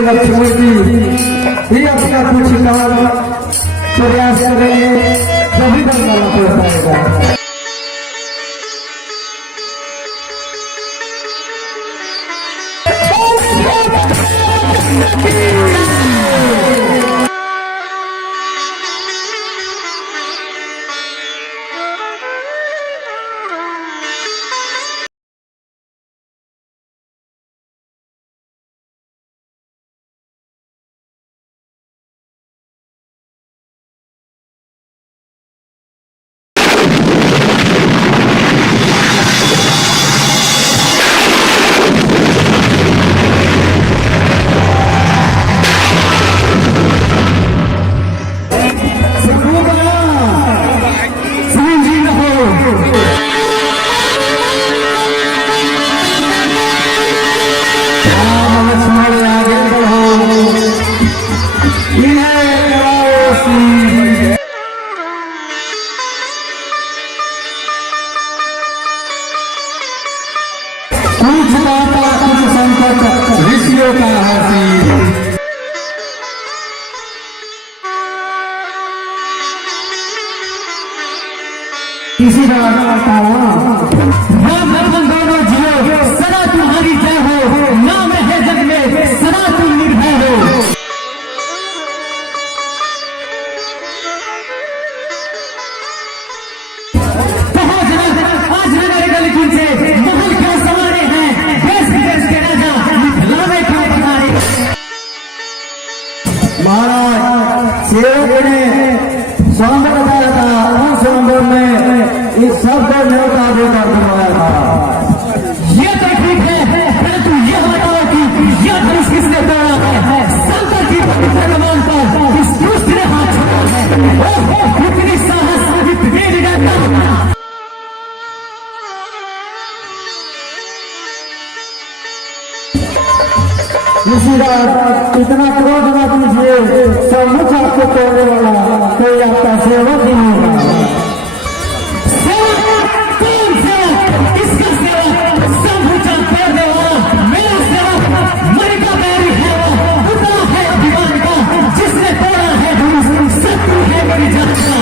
लक्ष्मी जी भी अपना कुछ काम प्रयास करेंगे तभी बंगाला हो पाएगा। ऋषियों का हाथी किसी का दोनों जियो सदा तुम्हारी जय हो, नाम है जग में सदा तुम निर्भय हो। आज नगर गली से महल क्यों संवारे हैं, देश विदेश के राजा लावे क्यों पधारे। महाराज सेवक ने स्वागत बताया था, उस नंबर में इस सब को न्योता देकर करवाया था। ये तो ठीक है, परंतु यह बताओ कि यह धनुष किसने तोड़ा है। शंकर की पवित्र कमान पर इस दुष्ट ने हाथ छोड़ा है। कितनी साहस कितनी निडरता। इसी बात इतना क्रोध मत कीजिए, सम्मुख आपको तोड़ने वाला कोई आपका सेवक ही होगा। कौन सेवक? इसका सेवक सम्मुख तोड़ने वाला मेरा सेवक मरी का बैरी है, वो पुतला है अभिमान का, जिसने तोड़ा है शत्रु है मेरी जान का।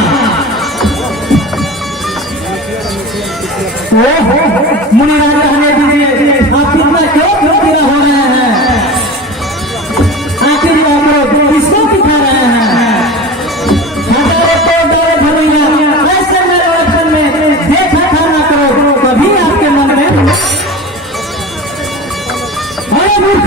मुनि राजा हमें दीजिए, आप इतना क्यों गिरा हो रहे हैं? किसको दिखा रहे हैं? हमारे तो डरे भैया ऐसे मेरे वचन में देखा था ना करो कभी आपके मन में। अरे मूर्ख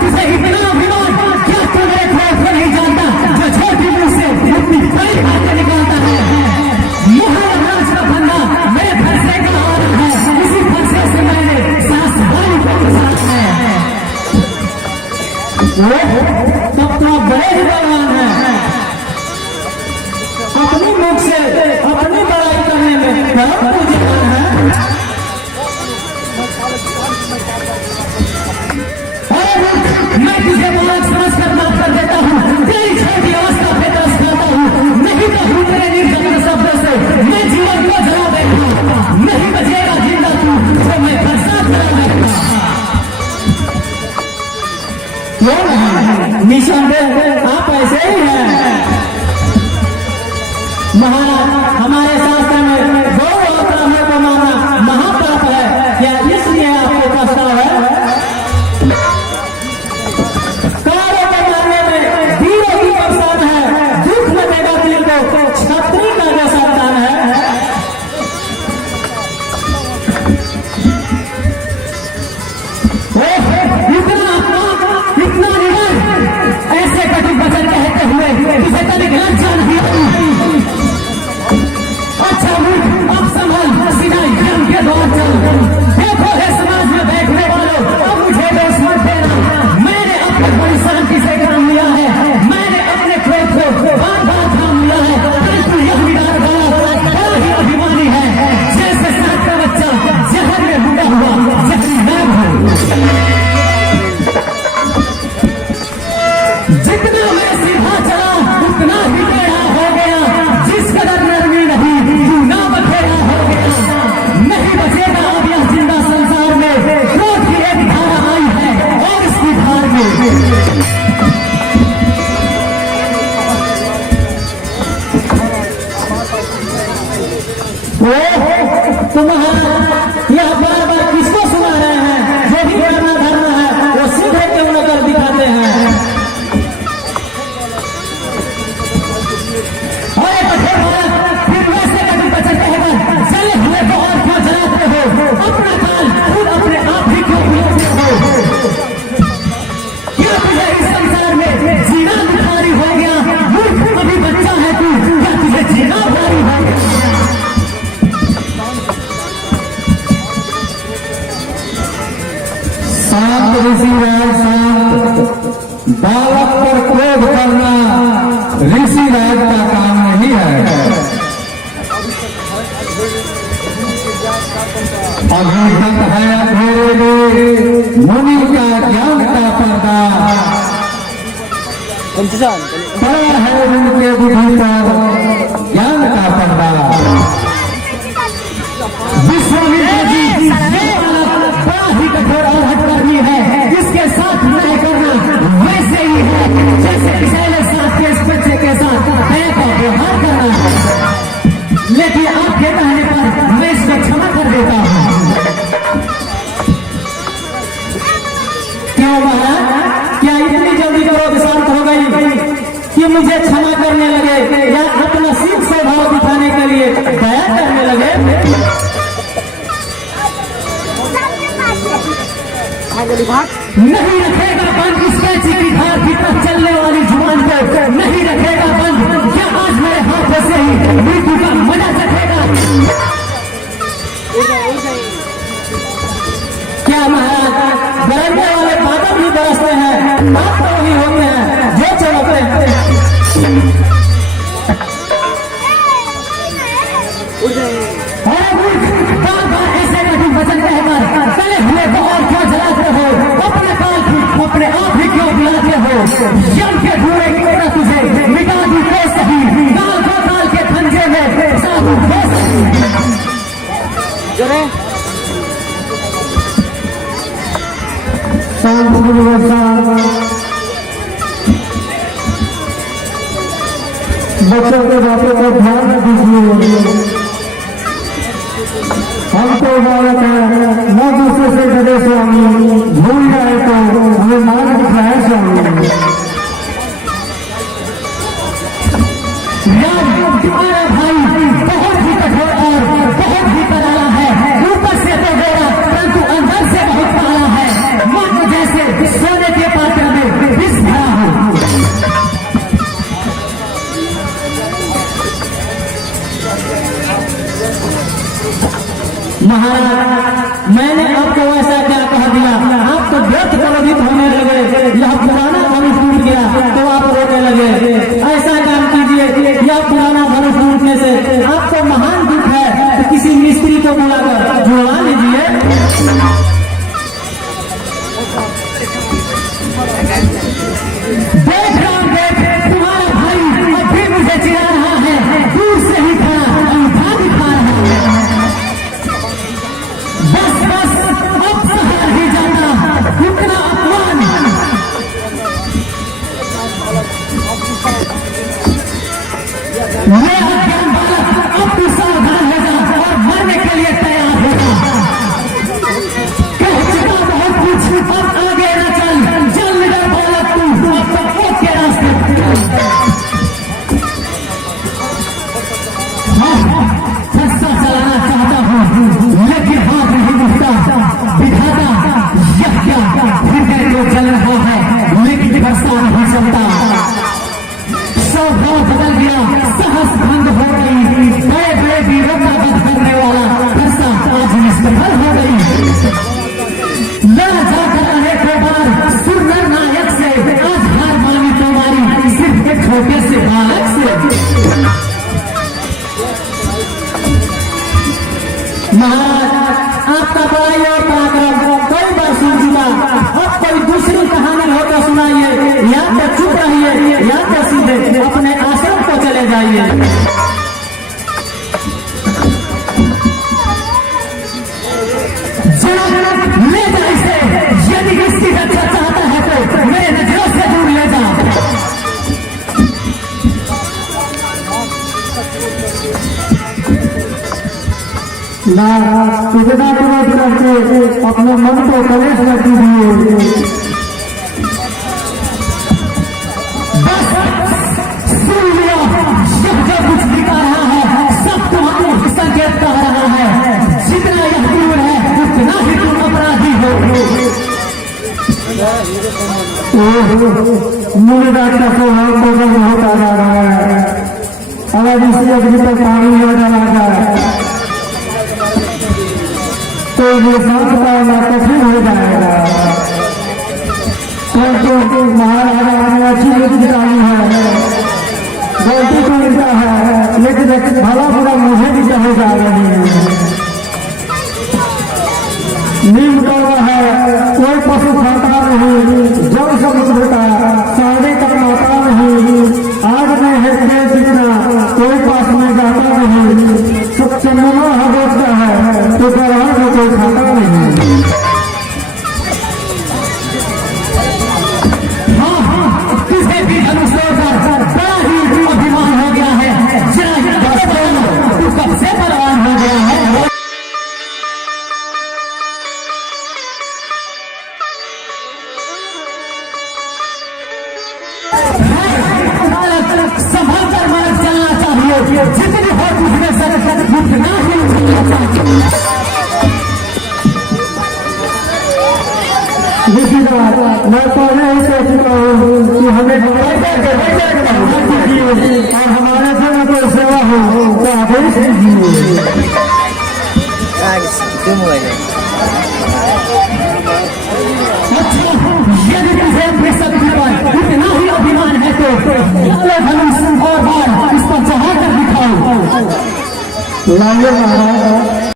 तुझे इतना अभिमान, क्या तू मेरे खौफ को नहीं जानता जो छोटी मुंह से इतनी बड़ी बातें निकालता है। महाराज का बंदा मेरे फंसे का आदम है, इसी फंसे से मैंने सास भाई को फंसाना है। तब तो आप बड़े ही बलवान हैं, अपनी मुख से अपनी बड़ाई करने में मुझे है। मैं तुझे बालक समझ कर माफ कर देता हूँ, तेरी छोटी अवस्था पे तरस खाता हूँ, नहीं तो हूँ तेरे निर्जन शब्द से मैं जीवन को जला देता, नहीं बचेगा जिंदा तू जो मैं बरसात करा देता। निसंदेह आप ऐसे ही हैं। महाराज हमारे शास्त्र में जो ब्राह्मण को मारना महापाप है, क्या इसलिए आपको प्रस्ताव है? कारों को मारने में वीरों की अवसान है, दुख में मेरा दिल को क्षत्रिय का जो संतान है। इतना ऐसे कठिन वचन कहते हुए तुझे तनिक लज्जा नहीं। अच्छा तुम्हारा यह बार बार किसको सुना रहे हैं? जो भी करना धर्म है वो सीधे क्यों न कर दिखाते हैं? अरे कठोर औरत, फिर वैसे कभी बचते हैं? चले हुए को और क्यों जलाते हो? अपना काल खुद अपने आप ही क्यों बुलाते हो? क्या तुझे इस संसार में जीना भारी हो गया? मूर्ख अभी बच्चा है तू, क्या तुझे जीना भारी हो गया? शांत ऋषिराज शांत। बालक पर क्रोध करना ऋषिराज का काम नहीं है। अभी तक है अंधेरे में मुनि का ज्ञान का पर्दा, पड़ा है उनके बुद्धि पर ज्ञान का पर्दा। विश्वामित्र जी बड़ा ही कठोर और हठकर्मी है, इसके साथ न्याय करना वैसे ही है जैसे पिछले साथ के इस बच्चे के साथ दया का व्यवहार करना है। लेकिन आपके कहने पर मैं इसको क्षमा कर देता हूँ। क्यों महाराज, क्या इतनी जल्दी क्रोध शांत हो गई कि मुझे क्षमा करने लगे या अपना सीख स्वभाव दिखाने के लिए दया करने लगे? नहीं रखेगा बंद इस कैची की धार की तरफ चलने वाली जुबान को, नहीं रखेगा बंद। क्या आज मेरे हाथों से ही मृत्यु का मजा चखेगा? क्या महाराज, बरसने वाले बादल भी बरसते हैं, बात तो वही होते हैं जो चलते हैं। ऐसे कठिन वचन कहकर चले हुए को और क्यों जलाते हो? अपने काल को अपने आप ही क्यों बुलाते हो? यम के धुएं की तरह तुझे मिटा दी तो सही, काल को काल के पंजे में साबु हो सही। बच्चों के बातों को ध्यान में दीजिए। हम तो बालक है, न दूसरे से डरे स्वामी, भूल जाए तो हमें मार दिखाए स्वामी। तुम्हारा भाई बहुत ही कठोर और बहुत ही कराला है, ऊपर से तो गोरा परंतु अंदर से बहुत काला है। मन जैसे सोने के पात्र में विष भरा हो। महाराज, मैंने आपको ऐसा क्या कह दिया? आप तो व्यर्थ क्रोधित होने लगे, यह पुराना धनुष टूट गया तो आप रोने लगे। ऐसा काम कीजिए, यह पुराना धनुष टूटने से आपको महान दुख है तो किसी मिस्त्री को बुलाकर जोड़ा लीजिए। देख रहा हूं, देख, तुम्हारा भाई अब भी मुझे चिढ़ा रहा है, दूर से ही खड़ा अंधा दिखा रहा है। बस बस, अब सहा ही जाता इतना अपमान। मैं अज्ञान बालक, अब तू सावधान हो जा और मरने के लिए तैयार हो जा। कह चुका बहुत कुछ, अब आगे न चल, चल निडर बालक तू, अब तो मौत के रास्ते। फंसा चलाना चाहता हूँ लेकिन हाथ नहीं उठता। विधाता यह क्या हृदय को जल रहा है लेकिन फंसा नहीं सकता। स्वभाव बदल गया, साहस भंग हो गई, बड़े बड़े वीरों का वध करने वाला फंसा आज निष्फल हो गई। लड़ जाकर अनेकों बार सुरनर नायक से, आज हार मानी तुम्हारी सिर्फ एक छोटे से बालक से। महाराज, आपका बड़ाई और पराक्रम कई बार सुन चुका, अब कोई दूसरी कहानी हो तो सुनाइए, या तो चुप रहिए या तो सीधे अपने आश्रम को चले जाइए। ले जा इसे, यदि इसकी रक्षा चाहता है तो मेरे नजरों से ना इतना तुरंत करके अपने मन को कलेश कर दीजिए। बस सुन लिया, सब जो कुछ दिखा रहा है सब तुम्हारे संकेत कर रहा है। जितना यह दूर है उतना ही तुम अपराधी हो। मुझे डॉक्टर को होता जा रहा है। अगर इसी अग्नि पर पानी हो डाला जाए तो ये सांस पाना कठिन हो जाएगा। परंतु महाराजा ने अच्छी नीति निकाली है, गलती तो इनका है लेकिन भला बुरा मुझे भी कहे जा रही है। नीम करवा है कोई पशु खाता नहीं, जल समुद्र का सारे का माता नहीं। आज में है खेल जितना कोई पास में जाता नहीं। सब चंद्रमा हवसता है तो ग्रहण को कोई खाता नहीं। हाँ हाँ तुझे भी धनुष पर बड़ा ही अभिमान हो गया है। जरा ही तू कब से बलवान हो गया है। संभल कर मार्ग चलना चाहिए। जितनी हो तुझमें सरसत उतना ही मैं पहले ही सोच चुका हूँ कि हमें और हमारे से न कोई सेवा हो तो आदेश दीजिए। यदि तुझे अपने शक्ति पर इतना ही अभिमान है तो धनुष और बार इस पर चढ़ा कर दिखाओ। लाइए महाराज।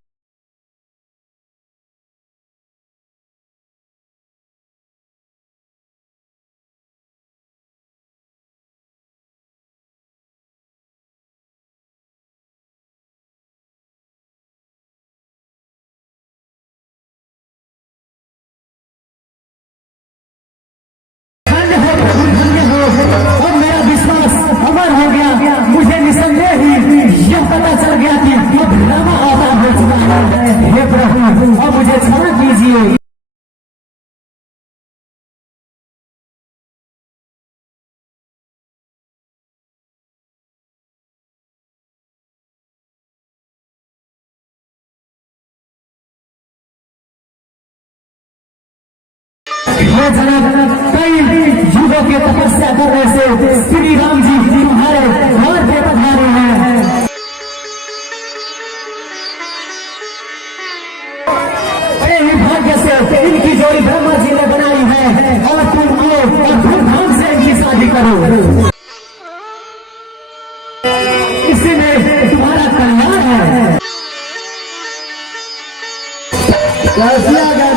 और मेरा विश्वास अमर हो गया। मुझे निसंदेह ही यह पता चल गया कि अब रामा आजाद हो चुका है। हे प्रभु अब मुझे क्षमा कीजिए। कई युगों के तपस्या करने से श्री राम जी तुम्हारे घर पे पधारे हैं। यही भाग्य से इनकी जोड़ी ब्रह्मा जी ने बनाई है और तुम आओ और धूमधाम से इनकी शादी करो। इसी में तुम्हारा कल्याण है। कैसी आ गया